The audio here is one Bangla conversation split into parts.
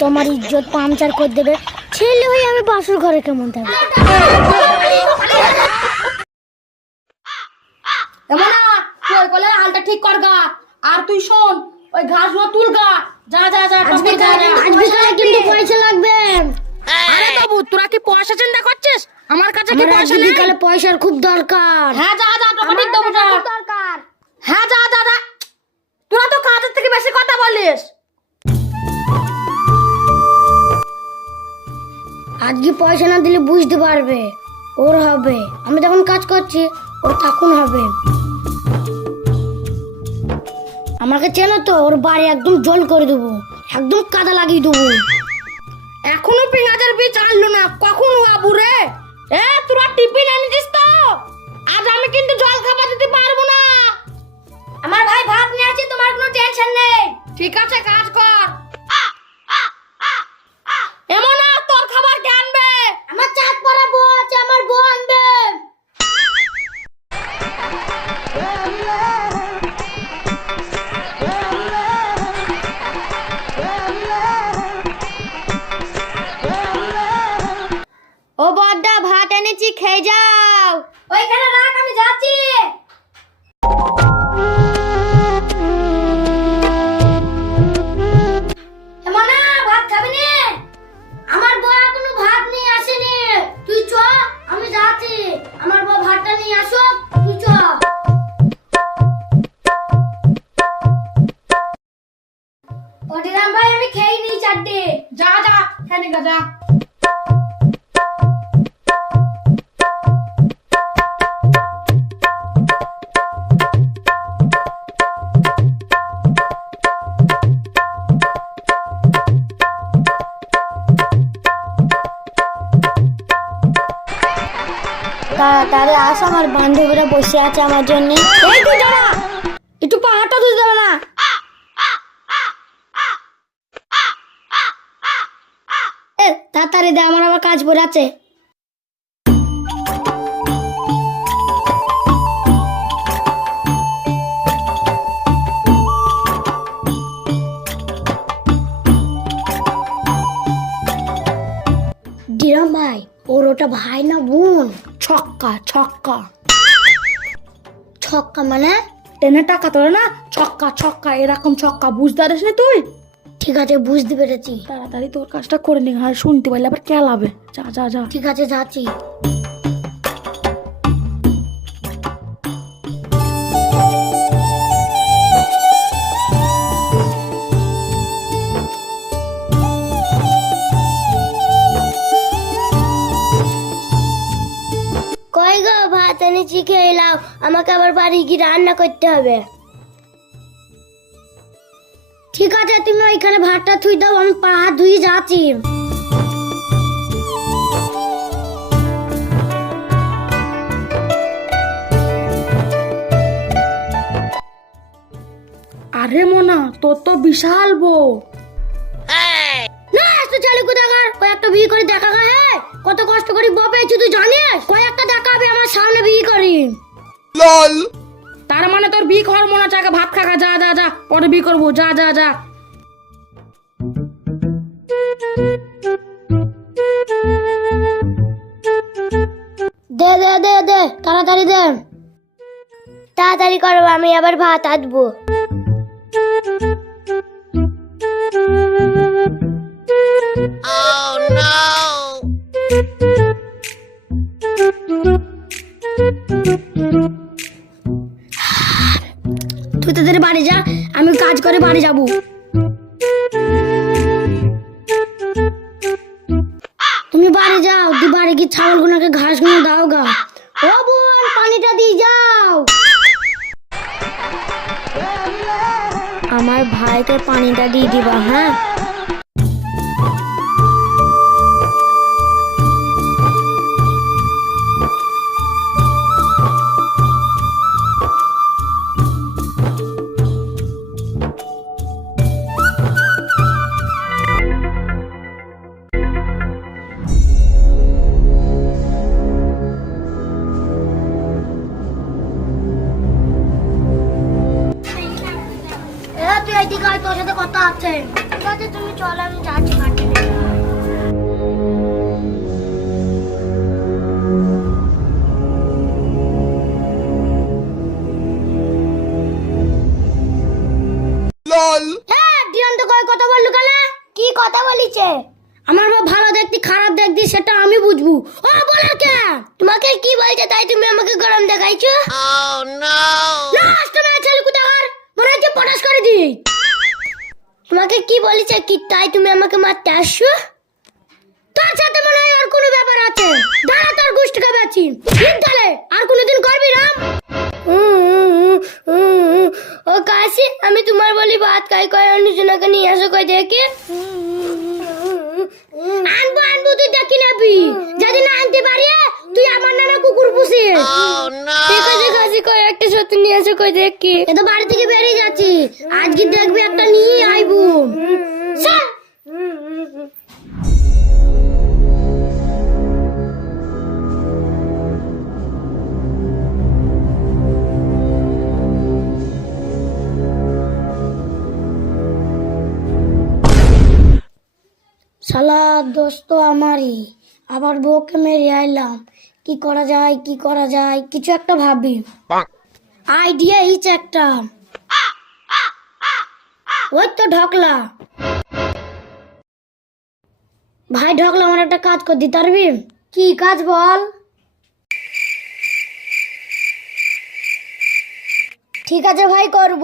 তো আমার ইজ্জত পাংচার করে দেবে। ছেলে হয়ে আমি বাসুর ঘরে কেমন থাকব? এমন না তুই ওই কলে হালটা ঠিক কর গা। আর তুই শোন ওই ঘাস তুল গা। যা যা যা আজ টপকে যা, বিকালে যা। আজ বিকালে কিন্তু পয়সা লাগবে। আরে বাবু তোরা কি পয়সা চিন্তা করছিস? আমার কাছে কি পয়সা নেই? পয়সার খুব দরকার। হ্যাঁ যা যা তোকে ঠিক দেবো দরকার। হ্যাঁ যা যা যা। তোরা তো কাজের থেকে বেশি কথা বলিস। আজকে পয়সা না দিলে বুঝতে পারবে। ওর হবে। আমি যখন কাজ করছি ওর তখন হবে। আমাকে চেনো তো, ওর বাড়ি একদম জল করে দেবো। একদম কাদা লাগিয়ে দেবো। এখনও পেঁয়াজের বীজ আনলো না। কখন বাবু রে? এ, তোরা টিফিন এনেছিস তো। আজ আমি কিন্তু জল খাবার দিতে পারব না। আমার ভাই ভাত নিয়ে আছে, তোমার কোনো টেনশন নেই। ঠিক আছে, কাজ কর। খেয়ে যাও। ওইখানে রাখ, আমি যাচ্ছি। ভাই, আমি খেয়ে নিই চারটে। যা যা খেয়ে যা। তাড়াতাড়ি আস, আমার বান্ধবীরা বসে আছে আমার জন্য। একটু পাহাড়টা তুই দাঁড়া না। তাড়াতাড়ি দে, আমার আবার কাজ পড়ে আছে। ভাই ওর ওটা ভাই না বোন? ছক্কা ছক্কা। ছক্কা মানে? টেনে টাকা তোলে না? ছক্কা ছক্কা এরকম ছক্কা। বুঝতে পারিস না তুই? ঠিক আছে বুঝতে পেরেছি। তাড়াতাড়ি তোর কাজটা করে নি আর শুনতে পারলে আবার কেলাবে। যা যা যা। ঠিক আছে যাচ্ছি। আমাকে আবার বাড়ি গিয়ে রান্না করতে হবে। ঠিক আছে তুমি ওইখানে ভাতটা থুই দাও আমি পা ধুয়ে যাচ্ছি। আরে মোনা তোর তো বিশাল বউ। না এত চালু কোথাকার? কয়েকটা বিয়ে করে দেখা গা হ্যাঁ কত কষ্ট করে বউ পেয়েছি তুই জানিস? কয়েকটা তার মানে তোর বিয়ে হওয়ার মনে হচ্ছে আগে ভাত খাগা যা যা যা পরে বিয়ে করব যা যা যা। দে দে দে দে তাড়াতাড়ি দে। তাড়াতাড়ি করব আমি আবার ভাত আনব। তুই যাব। তুমি বাড়ি যাও তুই বাড়ি গিয়ে ছাগল ছাগলগুলোকে ঘাসগুলো দাও গা। ও বোন, পানিটা দিয়ে যাও। আমার ভাইকে পানিটা দিয়ে দিবা হ্যাঁ? এদিকে আয় তোর সাথে কথা আছে। ঠিক আছে তুমি চলো আমি যাচ্ছি মাঠে হ্যাঁ, কি কথা বলিছে? আমার ভালো দেখতি খারাপ দেখতি সেটা আমি বুঝব। তোমাকে কি বলছে তাই তুমি আমাকে গরম দেখাইছো? Oh, মনে হচ্ছে পটাশ করে দিই তোমাকে কি বলেছে কি তাই তুমি আমাকে মারতে আসছো? তোর সাথে মনে হয় আর কোনো ব্যাপার আছে। দাঁড়া তোর গোষ্ঠীকে বেচি তাহলে আর কোনোদিন করবি রাম ও কাশি আমি তোমার বলি ভাত খাই কয় অনুজনাকে নিয়ে আসো কই দেখি। আনব আনব তুই দেখি নেবি। যদি না আনতে পারি তুই আমার নামে কুকুর পুষি ঠিক আছে কাশি কয় সত্যি নিয়ে কই দেখি এ তো বাড়ি থেকে বেরিয়ে যাচ্ছি। আজকে দেখবি একটা নিয়ে আইবো। শালা দোস্ত আমারই আবার বউকে মেরে আইলাম। কি করা যায় কি করা যায় কিছু একটা ভাবি। আইডিয়া ইচ একটা। ওই তো ঢকলা। ভাই, ঢকলা আমার একটা কাজ করে দিতে পারবি কি কাজ বল? ঠিক আছে ভাই, করব।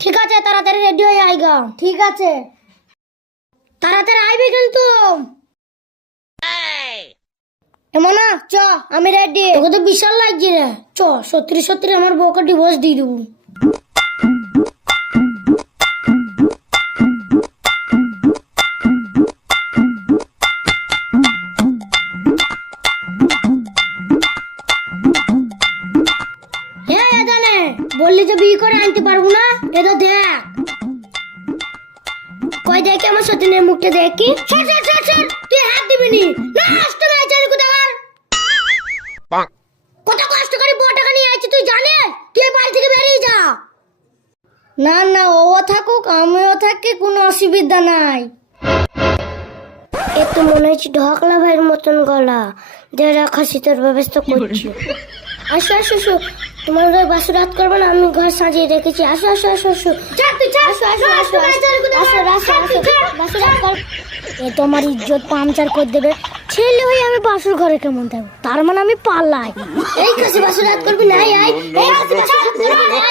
ঠিক আছে, তাড়াতাড়ি রেডি হয়ে আইগা। ঠিক আছে। তাড়াতাড়ি আইবি কিন্তু। এমন চ, আমি রেডি তোকে তো বিশাল লাগছে রে। চ সত্যি সত্যি আমার বউকে ডিভোর্স দিয়ে দেবো। বললি যে বিয়ে করে আনতে পারব না? এ তো দেখ। কই দেখি আমার সতীনের মুখটা দেখি। সর তুই হাত দিবি নি। না। কত কষ্ট করে বউ টাকা নিয়ে আইছি তুই জানিস? তুই বাড়ি থেকে বেরিয়ে যা। না না ও থাকুক আমিও থাকি কোনো অসুবিধা নাই। এ তো মনে হচ্ছে ঢকলা ভাইয়ের মতন গলা। যে রাখা শীতের ব্যবস্থা করছি। আসো আসো আসো। তোমার ঘরে বাসু রাত করবে না আমি ঘর সাজিয়ে রেখেছি। আসো আসো আসো আসো। আসো আসো আসো আসো আসো। আসো বাসু রাত কর। এ তোমার ইজ্জত পাংচার করে দেবে। ছেলে হয়ে আমি বাসুর ঘরে কেমন থাকব? তার মানে আমি পালাই। এই কাছে বাসুর হাত করবি না আই এই কাছে বাসুর হাত করবি না।